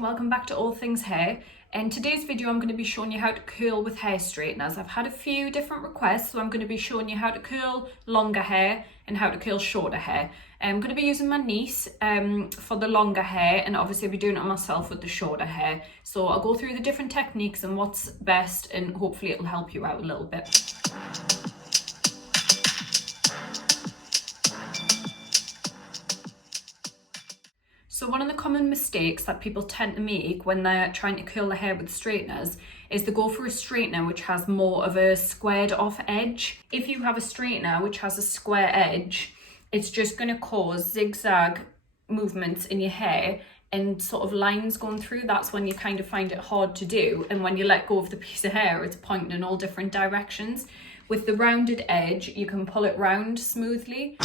and welcome back to All Things Hair. In today's video I'm going to be showing you how to curl with hair straighteners. I've had a few different requests, so I'm going to be showing you how to curl longer hair and how to curl shorter hair. I'm going to be using my niece for the longer hair, and obviously I'll be doing it myself with the shorter hair. So I'll go through the different techniques and what's best, and hopefully it'll help you out a little bit. So one of the common mistakes that people tend to make when they're trying to curl their hair with straighteners is they go for a straightener which has more of a squared off edge. If you have a straightener which has a square edge, it's just going to cause zigzag movements in your hair and sort of lines going through. That's when you kind of find it hard to do, and when you let go of the piece of hair it's pointing in all different directions. With the rounded edge you can pull it round smoothly.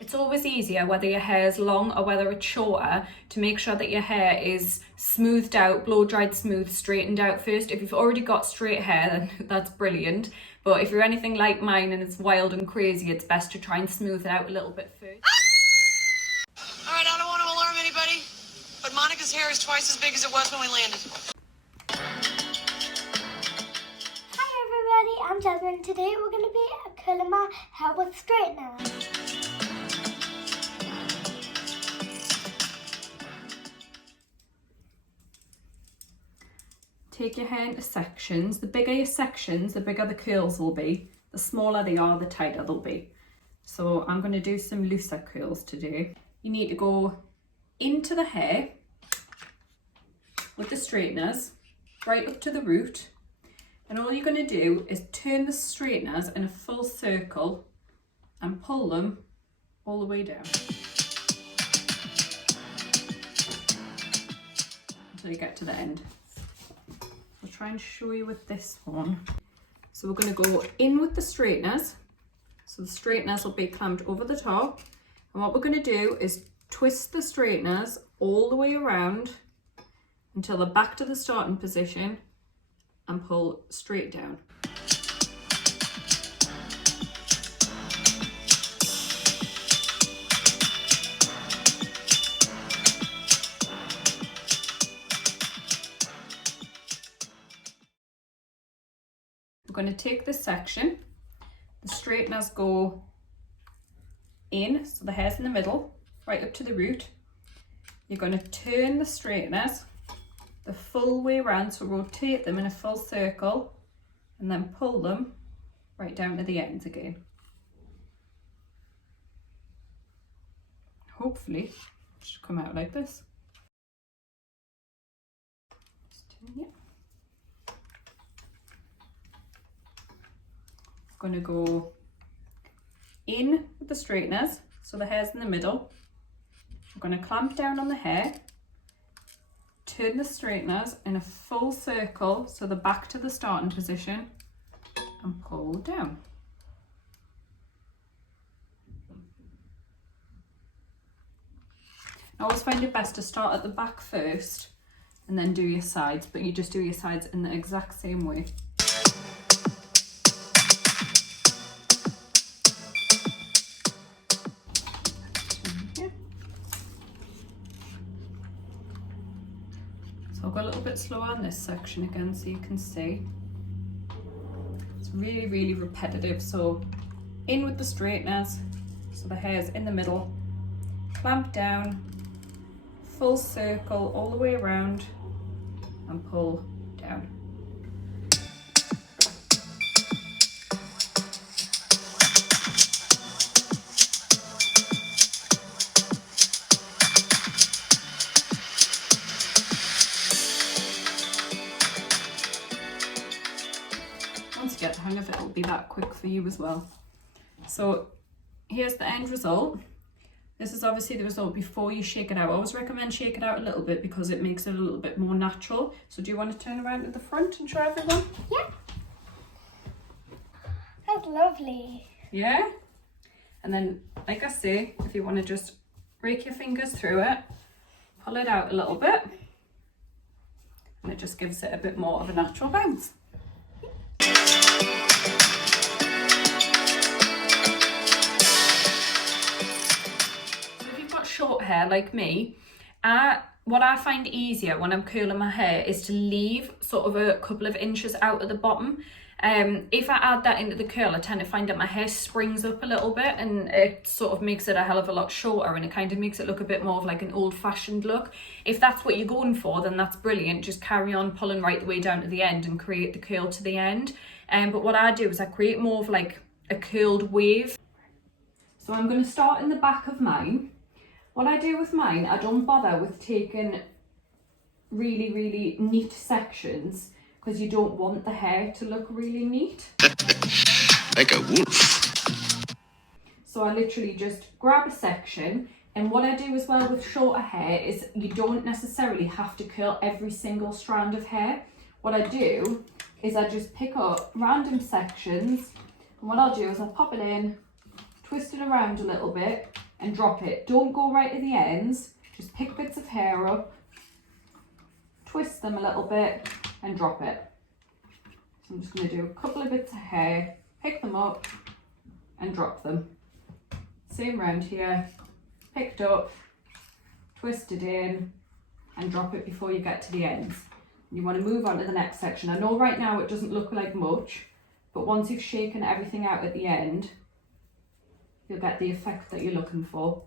It's always easier, whether your hair is long or whether it's shorter, to make sure that your hair is smoothed out, blow dried smooth, straightened out first. If you've already got straight hair, then that's brilliant. But if you're anything like mine and it's wild and crazy, it's best to try and smooth it out a little bit first. All right, I don't want to alarm anybody, but Monica's hair is twice as big as it was when we landed. Hi everybody, I'm Jasmine. Today we're going to be curling my hair with straightener. Take your hair into sections. The bigger your sections, the bigger the curls will be. The smaller they are, the tighter they'll be. So I'm going to do some looser curls today. You need to go into the hair with the straighteners, right up to the root. And all you're going to do is turn the straighteners in a full circle and pull them all the way down until you get to the end. I'll try and show you with this one. So we're going to go in with the straighteners. So the straighteners will be clamped over the top. And what we're going to do is twist the straighteners all the way around until they're back to the starting position and pull straight down. We're going to take this section, the straighteners go in, so the hair's in the middle, right up to the root. You're going to turn the straighteners the full way around, so rotate them in a full circle and then pull them right down to the ends again. Hopefully it should come out like this. Just turn it. Going to go in with the straighteners, so the hair's in the middle. I'm going to clamp down on the hair, turn the straighteners in a full circle so they're back to the starting position and pull down. I always find it best to start at the back first and then do your sides, but you just do your sides in the exact same way. So I'll go a little bit slower on this section again so you can see. It's really, really repetitive. So in with the straighteners, so the hair's in the middle, clamp down, full circle all the way around and pull down. Once you get the hang of it, it'll be that quick for you as well. So here's the end result. This is obviously the result before you shake it out. I always recommend shake it out a little bit because it makes it a little bit more natural. So do you want to turn around to the front and show everyone? Yeah. That's lovely. Yeah? And then, like I say, if you want to just rake your fingers through it, pull it out a little bit, and it just gives it a bit more of a natural bounce. hair like me, what I find easier when I'm curling my hair is to leave sort of a couple of inches out at the bottom. If I add that into the curl, I tend to find that my hair springs up a little bit and it sort of makes it a hell of a lot shorter, and it kind of makes it look a bit more of like an old-fashioned look. If that's what you're going for, then that's brilliant. Just carry on pulling right the way down to the end and create the curl to the end. But what I do is I create more of like a curled wave. So I'm going to start in the back of mine. What I do with mine, I don't bother with taking really, really neat sections, because you don't want the hair to look really neat. Like a wolf. So I literally just grab a section, and what I do as well with shorter hair is you don't necessarily have to curl every single strand of hair. What I do is I just pick up random sections, and what I'll do is I'll pop it in, twist it around a little bit and drop it. Don't go right at the ends, just pick bits of hair up, twist them a little bit and drop it. So I'm just going to do a couple of bits of hair, pick them up and drop them. Same round here, picked up, twist it in and drop it before you get to the ends. You want to move on to the next section. I know right now it doesn't look like much, but once you've shaken everything out at the end, you'll get the effect that you're looking for.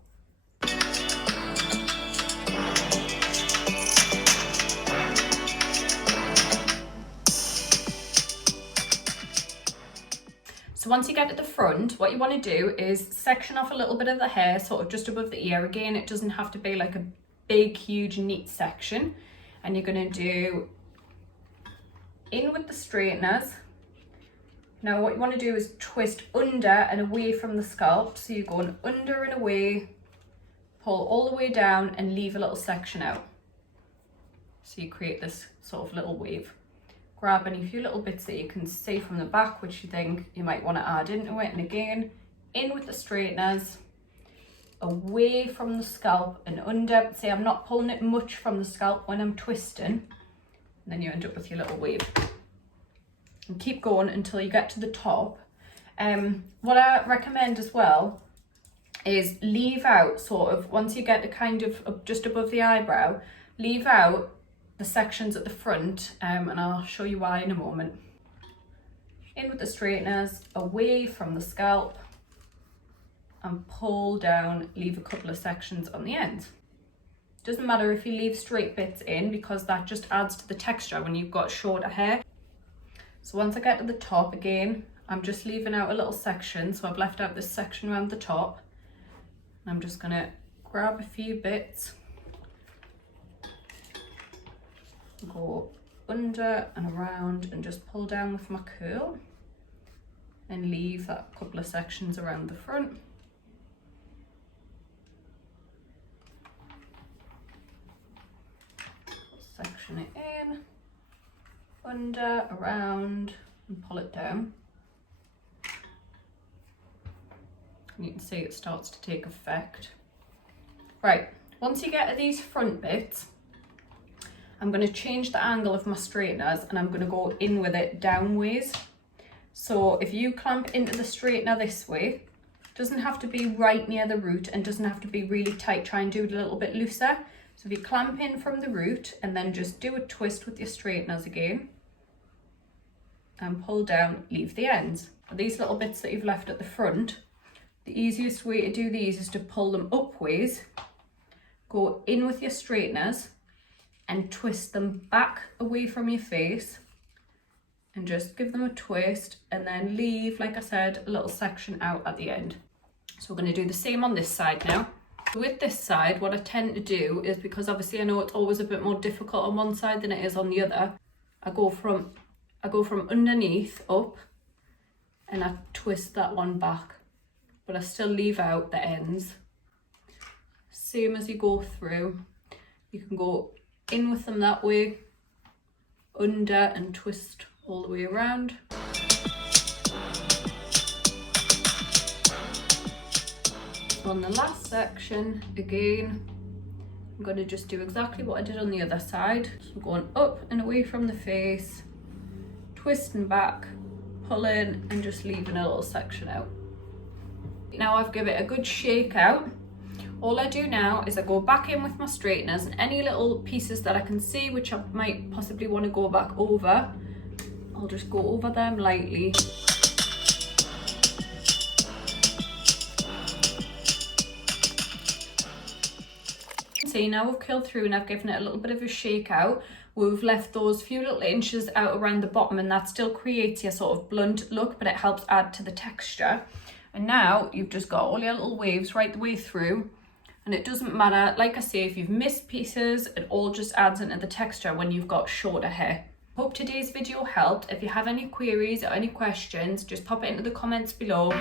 So once you get to the front, what you want to do is section off a little bit of the hair, sort of just above the ear. Again, it doesn't have to be like a big, huge, neat section. And you're going to do in with the straighteners. Now what you want to do is twist under and away from the scalp. So you're going under and away, pull all the way down and leave a little section out. So you create this sort of little wave. Grab any few little bits that you can see from the back, which you think you might want to add into it. And again, in with the straighteners, away from the scalp and under. See, I'm not pulling it much from the scalp when I'm twisting. And then you end up with your little wave. And keep going until you get to the top. What I recommend as well is leave out sort of, once you get to kind of just above the eyebrow, leave out the sections at the front, and I'll show you why in a moment. In with the straighteners, away from the scalp, and pull down, leave a couple of sections on the end. Doesn't matter if you leave straight bits in, because that just adds to the texture when you've got shorter hair. So once I get to the top again, I'm just leaving out a little section. So I've left out this section around the top. I'm just gonna grab a few bits, go under and around and just pull down with my curl and leave that couple of sections around the front. Section it in, under, around and pull it down. And you can see it starts to take effect. Right, once you get to these front bits, I'm going to change the angle of my straighteners and I'm going to go in with it downways. So if you clamp into the straightener this way, it doesn't have to be right near the root and doesn't have to be really tight. Try and do it a little bit looser. So if you clamp in from the root and then just do a twist with your straighteners again and pull down, leave the ends. These little bits that you've left at the front, the easiest way to do these is to pull them upwards, go in with your straighteners and twist them back away from your face and just give them a twist and then leave, like I said, a little section out at the end. So we're going to do the same on this side now. With this side, what I tend to do is, because obviously I know it's always a bit more difficult on one side than it is on the other, I go from underneath up and I twist that one back, but I still leave out the ends. Same as you go through, you can go in with them that way, under and twist all the way around. So on the last section, again, I'm going to just do exactly what I did on the other side. So going up and away from the face, twisting back, pulling and just leaving a little section out. Now I've given it a good shake out. All I do now is I go back in with my straighteners, and any little pieces that I can see which I might possibly want to go back over, I'll just go over them lightly. See, now we've curled through and I've given it a little bit of a shake out. We've left those few little inches out around the bottom, and that still creates a sort of blunt look, but it helps add to the texture. And now you've just got all your little waves right the way through, and it doesn't matter, like I say, if you've missed pieces, it all just adds into the texture when you've got shorter hair. Hope today's video helped. If you have any queries or any questions, just pop it into the comments below.